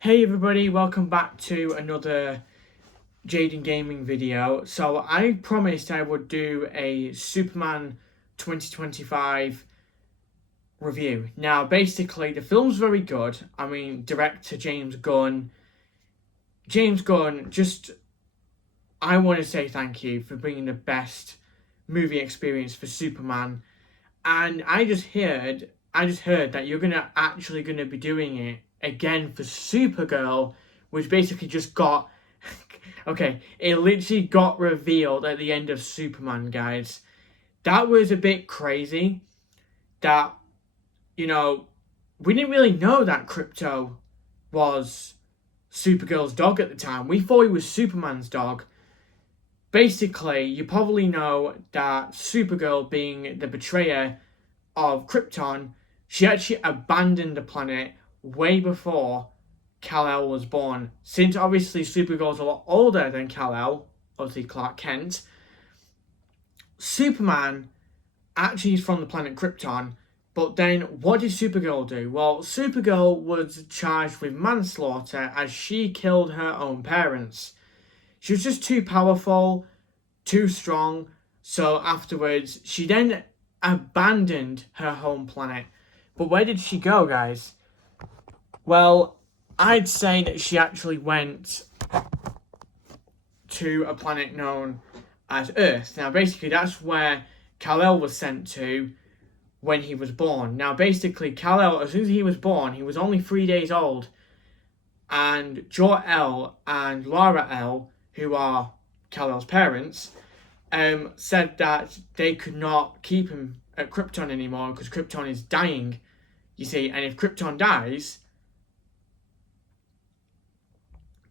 Hey everybody, welcome back to another Jaden Gaming video. So I promised I would do a Superman 2025 review. Now basically the film's very good. I mean, director James Gunn. Just I want to say thank you for bringing the best movie experience for Superman. And I just heard that you're gonna be doing it again for Supergirl, which basically just got okay, it literally got revealed at the end of Superman, guys. That was a bit crazy. That, you know, we didn't really know that Krypto was Supergirl's dog at the time. We thought he was Superman's dog. Basically, you probably know that Supergirl, being the betrayer of Krypton, she actually abandoned the planet way before Kal-El was born. Since obviously Supergirl's a lot older than Kal-El, obviously Clark Kent, Superman actually is from the planet Krypton. But then what did Supergirl do? Well, Supergirl was charged with manslaughter as she killed her own parents. She was just too powerful, too strong. So afterwards, she then abandoned her home planet. But where did she go, guys? Well, I'd say that she actually went to a planet known as Earth. Now, basically, that's where Kal-El was sent to when he was born. Now, basically, Kal-El, as soon as he was born, he was only 3 days old. And Jor-El and Lara-El, who are Kal-El's parents, said that they could not keep him at Krypton anymore because Krypton is dying, you see. And if Krypton dies,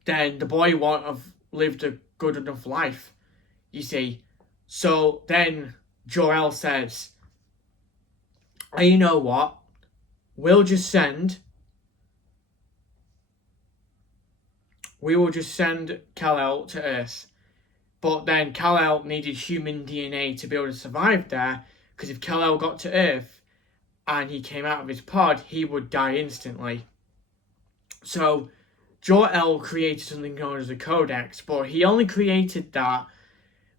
then the boy won't have lived a good enough life, you see. So then Jor-El says, oh, you know what? We will just send Kal-El to Earth. But then Kal-El needed human DNA to be able to survive there, because if Kal-El got to Earth and he came out of his pod, he would die instantly. So Jor-El created something known as the Codex, but he only created that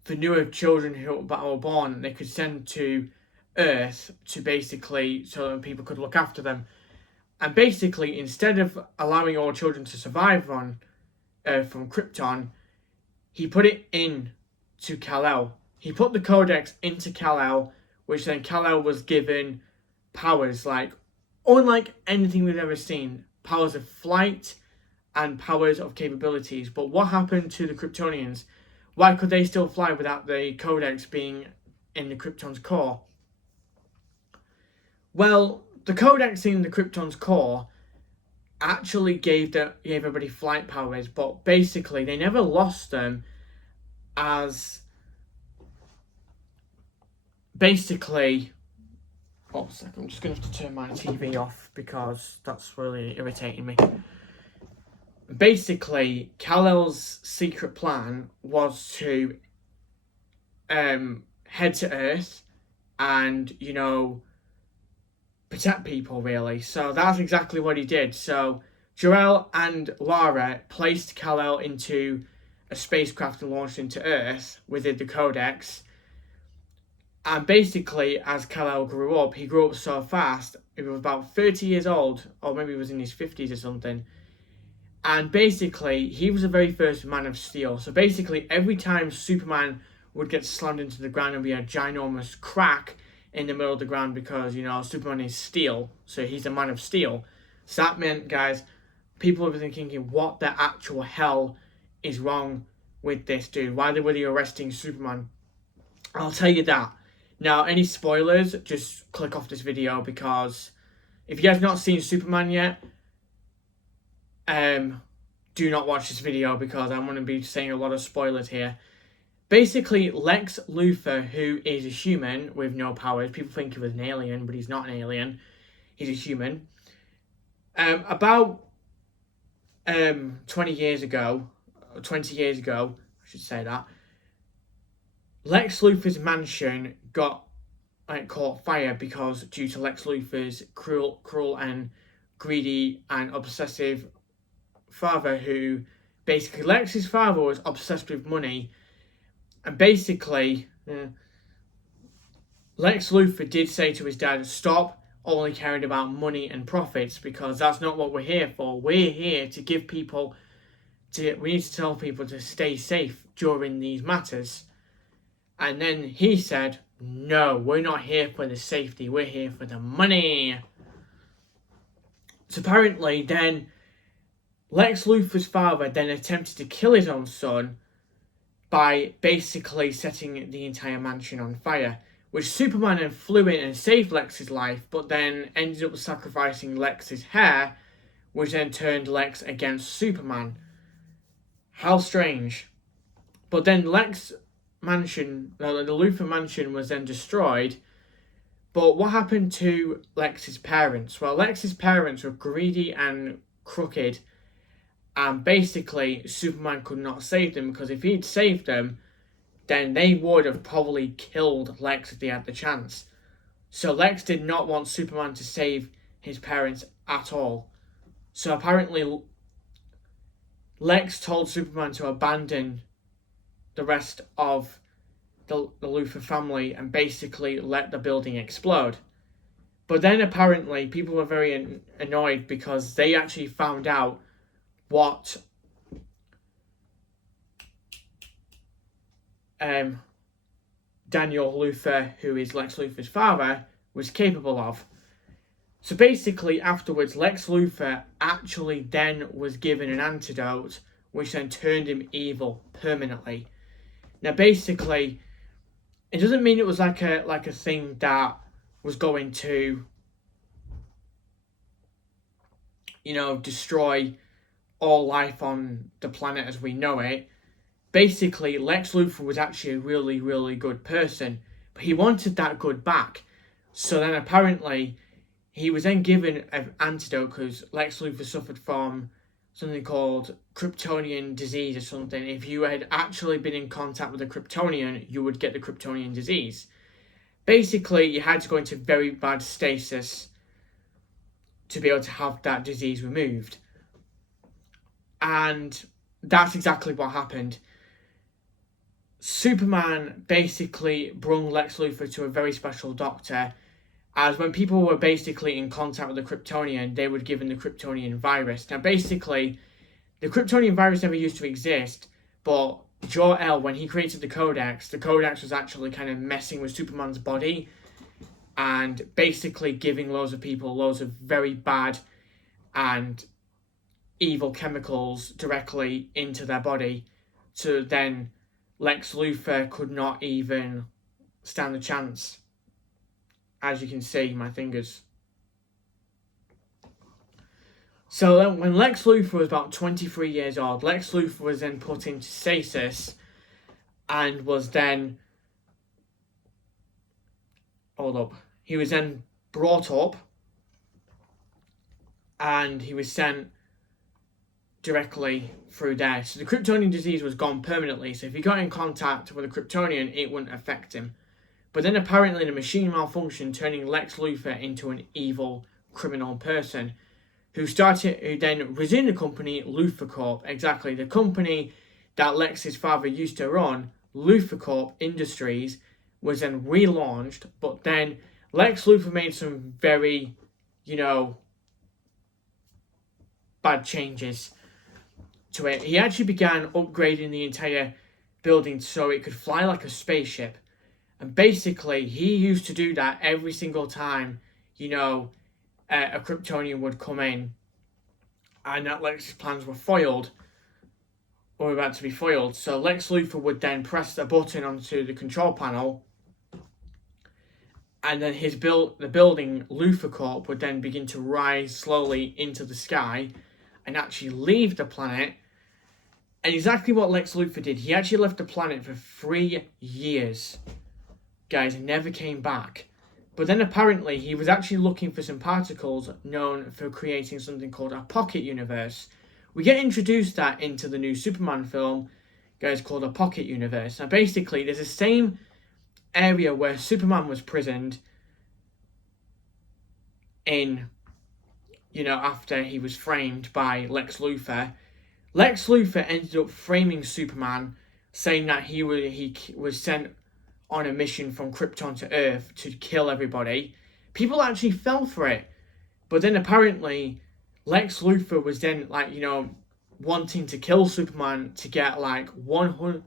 for newer children who were born, they could send to Earth to basically so that people could look after them. And basically, instead of allowing all children to survive on Earth from Krypton, he put it in to Kal-El. He put the Codex into Kal-El, which then Kal-El was given powers like unlike anything we've ever seen. Powers of flight and powers of capabilities. But what happened to the Kryptonians? Why could they still fly without the Codex being in the Krypton's core? Well, the Codex in the Krypton's core actually gave everybody flight powers, but basically they never lost them, as basically oh, a second, I'm just going to have to turn my TV off because that's really irritating me. Basically, Kal-El's secret plan was to head to Earth and, protect people, really. So that's exactly what he did. So Jor-El and Lara placed Kal-El into a spacecraft and launched into Earth with the Codex. And basically, as Kal-El grew up, he grew up so fast. He was about 30 years old, or maybe he was in his 50s or something. And basically, he was the very first Man of Steel. So basically, every time Superman would get slammed into the ground and be a ginormous crack in the middle of the ground because, Superman is steel. So he's a Man of Steel. So that meant, guys, people have been thinking, what the actual hell is wrong with this dude? Why were they arresting Superman? I'll tell you that. Now, any spoilers, just click off this video, because if you guys have not seen Superman yet, do not watch this video because I'm going to be saying a lot of spoilers here. Basically, Lex Luthor, who is a human with no powers, people think he was an alien, but he's not an alien. He's a human. About 20 years ago, I should say that, Lex Luthor's mansion got caught fire because due to Lex Luthor's cruel and greedy and obsessive father, who basically Lex's father was obsessed with money, and basically Lex Luthor did say to his dad, stop only caring about money and profits, because that's not what we're here for. We're here to give people, we need to tell people to stay safe during these matters. And then he said, no, we're not here for the safety, we're here for the money. So apparently then Lex Luthor's father then attempted to kill his own son by basically setting the entire mansion on fire, which Superman then flew in and saved Lex's life, but then ended up sacrificing Lex's hair, which then turned Lex against Superman. How strange. But then Lex mansion, the Luthor mansion, was then destroyed. But what happened to Lex's parents? Well, Lex's parents were greedy and crooked, and basically Superman could not save them, because if he'd saved them, then they would have probably killed Lex if they had the chance. So Lex did not want Superman to save his parents at all. So apparently Lex told Superman to abandon the rest of the Luthor family and basically let the building explode. But then apparently people were very annoyed, because they actually found out what Daniel Luthor, who is Lex Luthor's father, was capable of. So basically afterwards, Lex Luthor actually then was given an antidote, which then turned him evil permanently. Now basically, it doesn't mean it was like a thing that was going to, destroy all life on the planet as we know it. Basically, Lex Luthor was actually a really, really good person, but he wanted that good back. So then apparently he was then given an antidote, because Lex Luthor suffered from something called Kryptonian disease or something. If you had actually been in contact with a Kryptonian, you would get the Kryptonian disease. Basically, you had to go into very bad stasis to be able to have that disease removed. And that's exactly what happened. Superman basically brung Lex Luthor to a very special doctor, as when people were basically in contact with the Kryptonian, they were given the Kryptonian virus. Now basically, the Kryptonian virus never used to exist, but Jor-El, when he created the Codex was actually kind of messing with Superman's body and basically giving loads of people loads of very bad and evil chemicals directly into their body. So then Lex Luthor could not even stand a chance. As you can see, my fingers. So then when Lex Luthor was about 23 years old, Lex Luthor was then put into stasis and was then... He was then brought up and he was sent directly through there. So the Kryptonian disease was gone permanently, so if he got in contact with a Kryptonian, it wouldn't affect him. But then apparently the machine malfunctioned, turning Lex Luthor into an evil criminal person who then resumed the company Luthor Corp. Exactly, the company that Lex's father used to run, Luthor Corp Industries, was then relaunched, but then Lex Luthor made some very, bad changes to it. He actually began upgrading the entire building so it could fly like a spaceship. And basically, he used to do that every single time, a Kryptonian would come in and that Lex's plans were foiled, or were about to be foiled. So Lex Luthor would then press the button onto the control panel, and then the building, Luthor Corp, would then begin to rise slowly into the sky and actually leave the planet. And exactly what Lex Luthor did, he actually left the planet for 3 years. Guys, and never came back. But then apparently he was actually looking for some particles known for creating something called a pocket universe. We get introduced that into the new Superman film, guys, called a pocket universe. Now basically there's the same area where Superman was prisoned in after he was framed by Lex Luthor. Lex Luthor ended up framing Superman, saying that he was sent on a mission from Krypton to Earth to kill everybody. People actually fell for it. But then apparently Lex Luthor was then wanting to kill Superman to get $100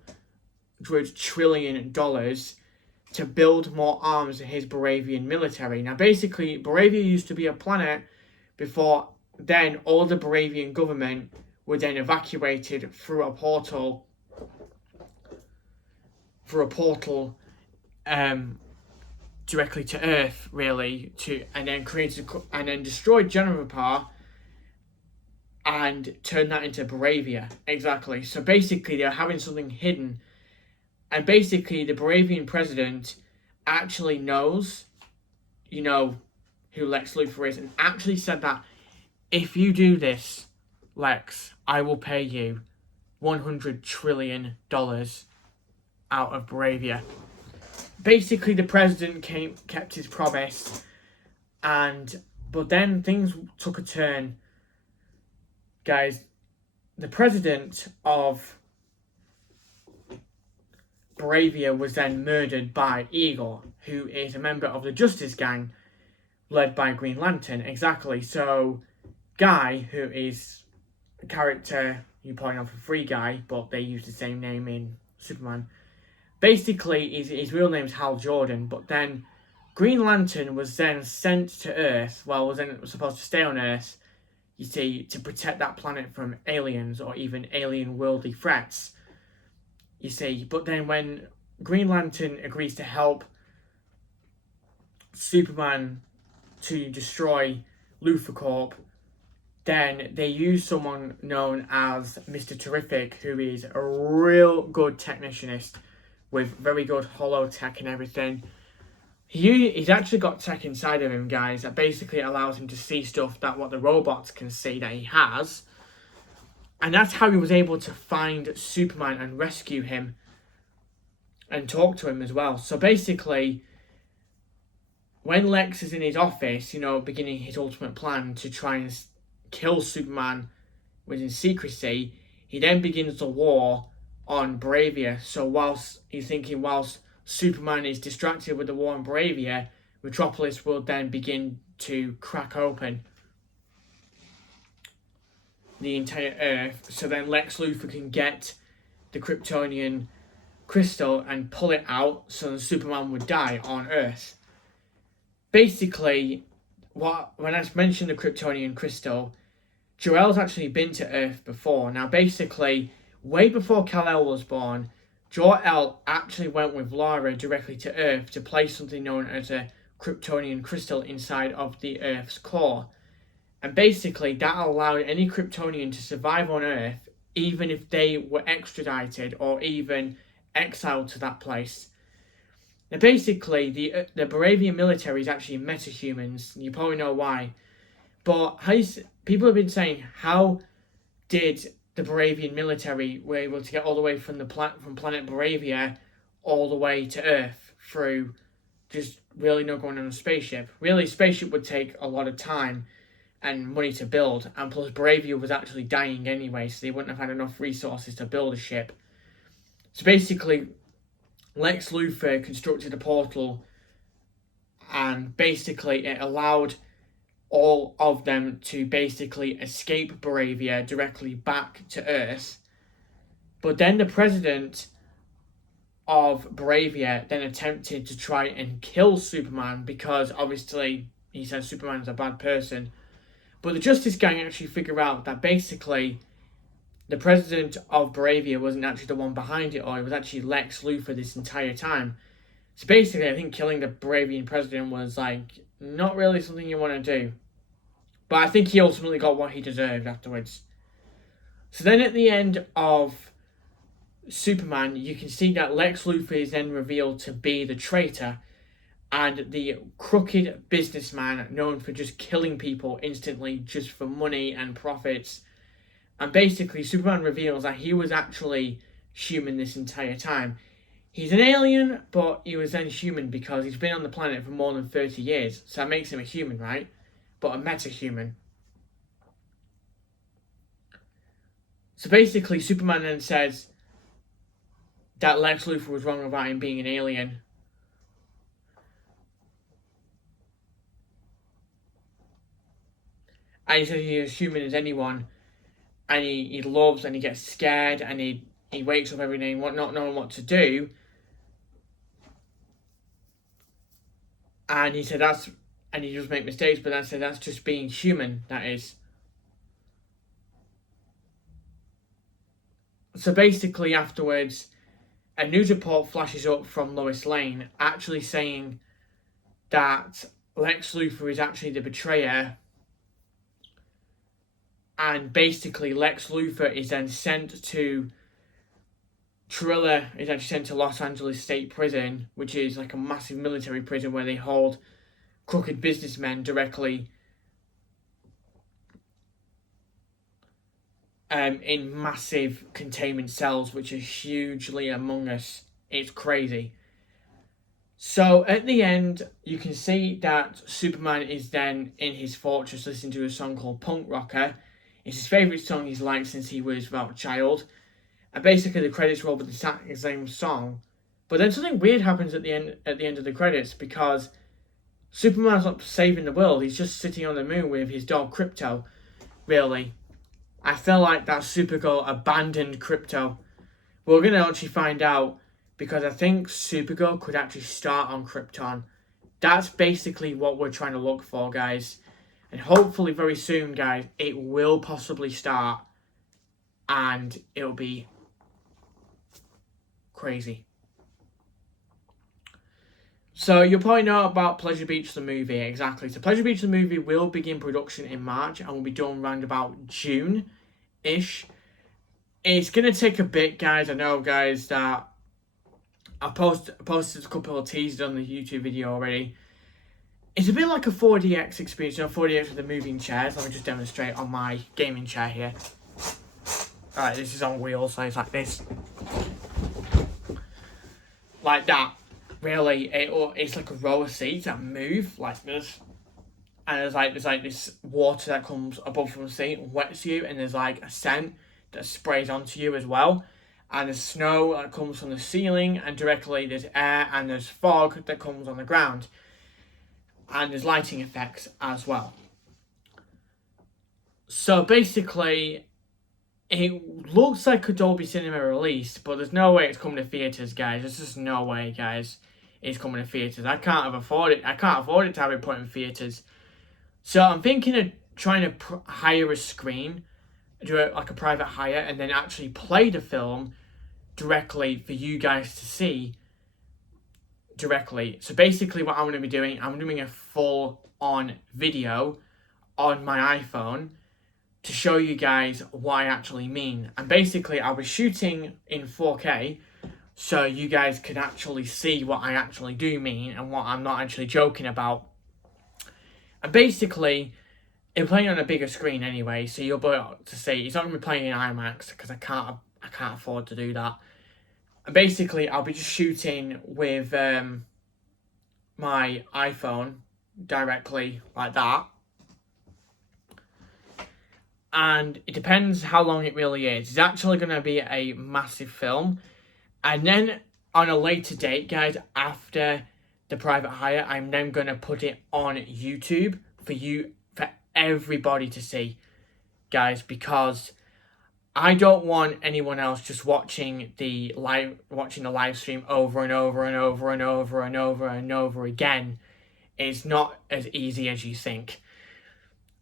trillion to build more arms in his Baravian military. Now basically Baravia used to be a planet before then all the Baravian government were then evacuated through a portal directly to Earth, really, and then destroyed Generapar and turned that into Baravia. Exactly. So basically they're having something hidden, and basically the Baravian president actually knows, who Lex Luthor is, and actually said that if you do this, Lex, I will pay you $100 trillion out of Baravia. Basically, the president kept his promise, but then things took a turn. Guys, the president of Baravia was then murdered by Igor, who is a member of the Justice Gang, led by Green Lantern. Exactly. So, Guy, who is a character you probably know for Free Guy, but they use the same name in Superman. Basically, his real name's Hal Jordan, but then Green Lantern was then sent to Earth, was then supposed to stay on Earth, you see, to protect that planet from aliens or even alien worldly threats, you see. But then when Green Lantern agrees to help Superman to destroy LuthorCorp, then they use someone known as Mr. Terrific, who is a real good technicianist with very good holotech and everything. He's actually got tech inside of him, guys, that basically allows him to see stuff that what the robots can see that he has. And that's how he was able to find Superman and rescue him and talk to him as well. So basically, when Lex is in his office, beginning his ultimate plan to try and kill Superman within secrecy, he then begins the war on Baravia. So whilst Superman is distracted with the war on Baravia, Metropolis will then begin to crack open the entire Earth, so then Lex Luthor can get the Kryptonian crystal and pull it out, so Superman would die on Earth. Basically, when I mentioned the Kryptonian crystal, Jor-El's actually been to Earth before. Now basically, way before Kal-El was born, Jor-El actually went with Lara directly to Earth to place something known as a Kryptonian crystal inside of the Earth's core. And basically, that allowed any Kryptonian to survive on Earth, even if they were extradited or even exiled to that place. Now basically, the Baravian military is actually metahumans. You probably know why. But people have been saying, how did the Baravian military were able to get all the way from planet Baravia all the way to Earth through just really not going on a spaceship? Really, a spaceship would take a lot of time and money to build, and plus Baravia was actually dying anyway, so they wouldn't have had enough resources to build a ship. So basically, Lex Luthor constructed a portal, and basically it allowed all of them to basically escape Baravia directly back to Earth. But then the president of Baravia then attempted to try and kill Superman, because obviously he says Superman's a bad person. But the Justice Gang actually figure out that basically the president of Baravia wasn't actually the one behind it all. It was actually Lex Luthor this entire time. So basically, I think killing the Baravian president was not really something you want to do. But I think he ultimately got what he deserved afterwards. So then at the end of Superman, you can see that Lex Luthor is then revealed to be the traitor and the crooked businessman known for just killing people instantly just for money and profits. And basically, Superman reveals that he was actually human this entire time. He's an alien, but he was then human because he's been on the planet for more than 30 years. So that makes him a human, right? But a meta-human. So basically, Superman then says that Lex Luthor was wrong about him being an alien. And he says he's as human as anyone. And he loves and he gets scared and he wakes up every day not knowing what to do. And he said and he does make mistakes, but I said that's just being human, that is. So basically afterwards, a news report flashes up from Lois Lane actually saying that Lex Luthor is actually the betrayer. And basically Lex Luthor is then sent to Triller is actually sent to Los Angeles State Prison, which is like a massive military prison where they hold crooked businessmen directly in massive containment cells, which are hugely among us. It's crazy. So at the end, you can see that Superman is then in his fortress listening to a song called Punk Rocker. It's his favourite song he's liked since he was about a child. And basically the credits roll with the same song. But then something weird happens at the end of the credits, because Superman's not saving the world, he's just sitting on the moon with his dog Krypto. Really. I feel like that Supergirl abandoned Krypto. We're going to actually find out, because I think Supergirl could actually start on Krypton. That's basically what we're trying to look for, guys. And hopefully very soon, guys, it will possibly start. And it'll be crazy. So you'll probably know about Pleasure Beach the movie, exactly. So Pleasure Beach the movie will begin production in March and will be done around about June-ish. It's going to take a bit, guys. I know, guys, that I posted a couple of teasers on the YouTube video already. It's a bit like a 4DX experience, 4DX with the moving chairs. Let me just demonstrate on my gaming chair here. Alright, this is on wheels, so it's like this. Like that. Really, it's like a row of seats that move like this. And there's like this water that comes above from the seat and wets you, and there's like a scent that sprays onto you as well. And there's snow that comes from the ceiling, and directly there's air, and there's fog that comes on the ground. And there's lighting effects as well. So basically, it looks like a Dolby Cinema release, but there's no way it's coming to theatres, guys. There's just no way, guys, it's coming to theatres. I can't afford it. I can't afford it to have it put in theatres. So I'm thinking of trying to hire a screen, do it like a private hire, and then actually play the film directly for you guys to see directly. So basically what I'm going to be doing, I'm doing a full-on video on my iPhone to show you guys what I actually mean. And basically I'll be shooting in 4K so you guys can actually see what I actually do mean and what I'm not actually joking about. And basically, it's playing on a bigger screen anyway, so you'll be able to see. It's not going to be playing in IMAX because I can't afford to do that. And basically, I'll be just shooting with my iPhone directly like that. And it depends how long it really is. It's actually going to be a massive film. And then on a later date, guys, after the private hire, I'm then going to put it on YouTube for everybody to see, guys, because I don't want anyone else just watching the live stream over and over and over and over and over and over again. It's not as easy as you think.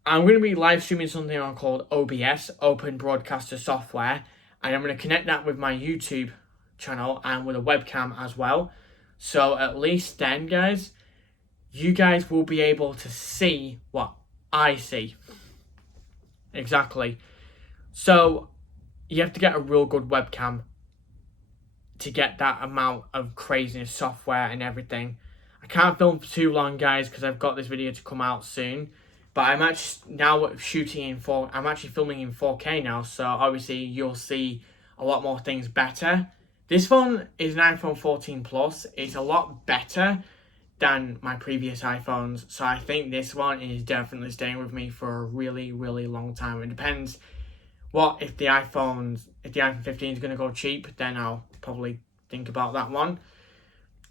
I'm going to be live streaming something on called OBS, Open Broadcaster Software, and I'm going to connect that with my YouTube channel and with a webcam as well. So at least then, guys, you guys will be able to see what I see. Exactly. So you have to get a real good webcam to get that amount of craziness, software and everything. I can't film for too long, guys, because I've got this video to come out soon. But I'm actually now I'm actually filming in 4K now, so obviously you'll see a lot more things better. This phone is an iPhone 14 Plus. It's a lot better than my previous iPhones, so I think this one is definitely staying with me for a really, really long time. It depends what if the iPhone 15 is going to go cheap, then I'll probably think about that one.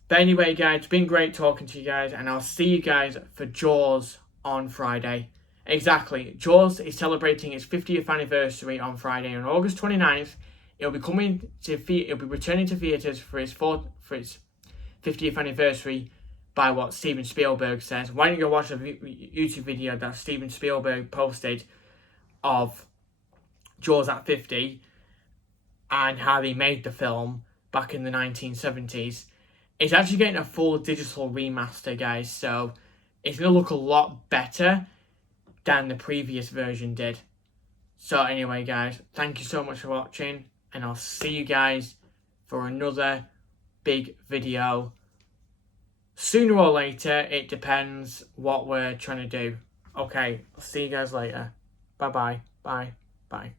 But anyway, guys, it's been great talking to you guys, and I'll see you guys for Jaws on Friday. Exactly, Jaws is celebrating its 50th anniversary on Friday, on August 29th. It'll be returning to theaters for its 50th anniversary by what Steven Spielberg says. Why don't you go watch a YouTube video that Steven Spielberg posted of Jaws at 50 and how they made the film back in the 1970s. It's actually getting a full digital remaster, guys, so it's going to look a lot better than the previous version did. So anyway, guys, thank you so much for watching, and I'll see you guys for another big video. Sooner or later, it depends what we're trying to do. Okay, I'll see you guys later. Bye-bye. Bye. Bye.